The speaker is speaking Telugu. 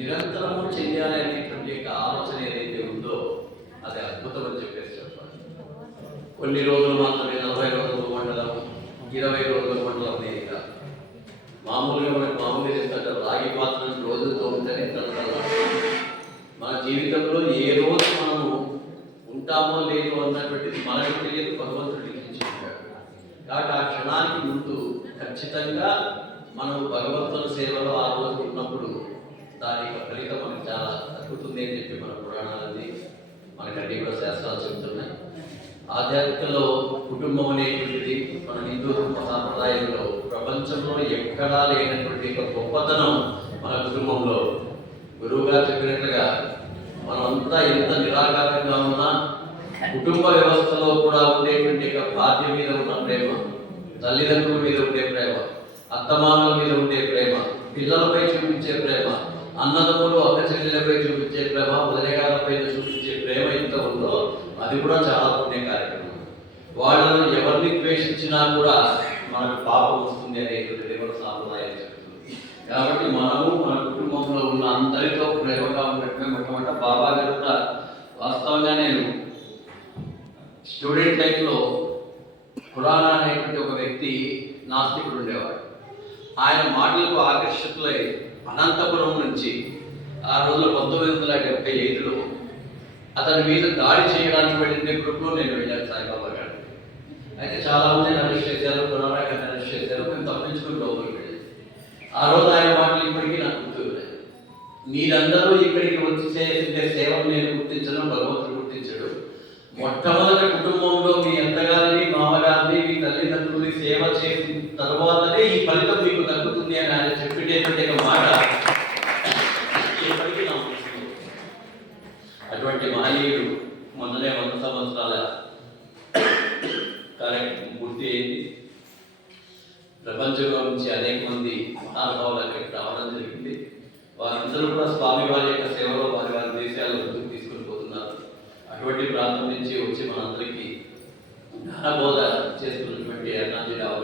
నిరంతరము చెయ్యాలి అనేటువంటి ఆలోచన ఏదైతే ఉందో అది అద్భుతం అని చెప్పేసి చెప్పాలి. కొన్ని రోజులు మాత్రమే 40 రోజులు మండలం, 20 రోజుల మండలం అనేది కాదు. మామూలుగా మనకు మామూలుగా చెప్తారు రాగి పాత్రను రోజులతో ఉంటేనే తనకల్లా. మన జీవితంలో ఏ రోజు మనము ఉంటామో లేదో అన్నటువంటిది మనకు తెలియదు, భగవంతుడు లిఖించుకుంటాడు. కాబట్టి ఆ క్షణానికి ముందు ఖచ్చితంగా మనం భగవంతుని సేవలో ఆ రోజు ఉన్నప్పుడు దాని యొక్క ఫలితం మనకు చాలా తగ్గుతుంది అని చెప్పి మన పురాణాలన్నీ మనకన్నీ కూడా శాస్త్రాలు చెబుతున్నాయి. ఆధ్యాత్మికలో కుటుంబం అనేటువంటిది మన హిందూ సాంప్రదాయంలో ప్రపంచంలో ఎక్కడా లేనటువంటి ఒక గొప్పతనం మన కుటుంబంలో. గురువు గారు చెప్పినట్లుగా మనమంతా ఎంత నిరాకారంగా ఉన్నా కుటుంబ వ్యవస్థలో కూడా ఉండేటువంటి భార్య మీద ఉన్న ప్రేమ, తల్లిదండ్రుల మీద ఉండే ప్రేమ, అత్తమామల మీద ఉండే ప్రేమ, పిల్లలపై చూపించే ప్రేమ, అన్నదమ్ములు అక్క చెల్లెలపై చూపించే ప్రేమ, వదిలేగాలపై చూపించే ప్రేమ ఎంత ఉందో అది కూడా చాలా పుణ్య కార్యక్రమం. వాళ్ళను ఎవరిని ద్వేషించినా కూడా మనకు పాపం వస్తుంది అనేటువంటిది మన సాంప్రదాయం చెప్తుంది. కాబట్టి మనము మన కుటుంబంలో ఉన్న అందరితో ప్రేమగా ఉన్నట్టుగా మొట్టమొదట బాబా గారు కూడా వాస్తవంగా నేను స్టూడెంట్ లైఫ్లో పురాణ అనేటువంటి ఒక వ్యక్తి నాస్తికుడు ఉండేవాడు. ఆయన మాటలకు ఆకర్షితులై అనంతపురం నుంచి ఆ రోజుల్లో 1975లో అతని మీద దాడి చేయడానికి వెళ్ళిన గ్రూప్లో నేను వెళ్ళాను సాయిబాబా గారు. అయితే చాలా మంది అరెస్ట్ చేశారు, పురాణ గారిని అరెస్ట్ చేశారు, మేము తప్పించుకుని లోపలికి వెళ్ళాను. ఆ రోజు ఆయన మాటలు ఇప్పటికీ నాకు గుర్తులేదు. మీరందరూ ఇక్కడికి వచ్చి చేసే సేవను నేను గుర్తించడం, భగవంతుడు గుర్తించడు. మొట్టమొదటి కుటుంబంలో మీ అత్తగారిని, మామగారిని, మీ తల్లిదండ్రుల్ని సేవ చేసిన తర్వాతనే ఈ ఫలితం మీకు దక్కుతుంది అని ఆయన చెప్పేటటువంటి మాట ఎప్పటికీ నాకు గుర్తుంది. అటువంటి మహనీయుడు మొన్ననే 100 సంవత్సరాల కార్యక్రమం పూర్తి అయింది. ప్రపంచంలో నుంచి అనేక మంది మహానుభావులు అక్కడికి రావడం జరిగింది. వారందరూ కూడా స్వామి వారి యొక్క సేవలో వారి వారి దేశాల్లో ముందుకు తీసుకుని పోతున్నారు. అటువంటి ప్రాంతం నుంచి వచ్చి మనందరికీ జ్ఞానబోధ చేస్తున్నటువంటి అన్నాజీ రావు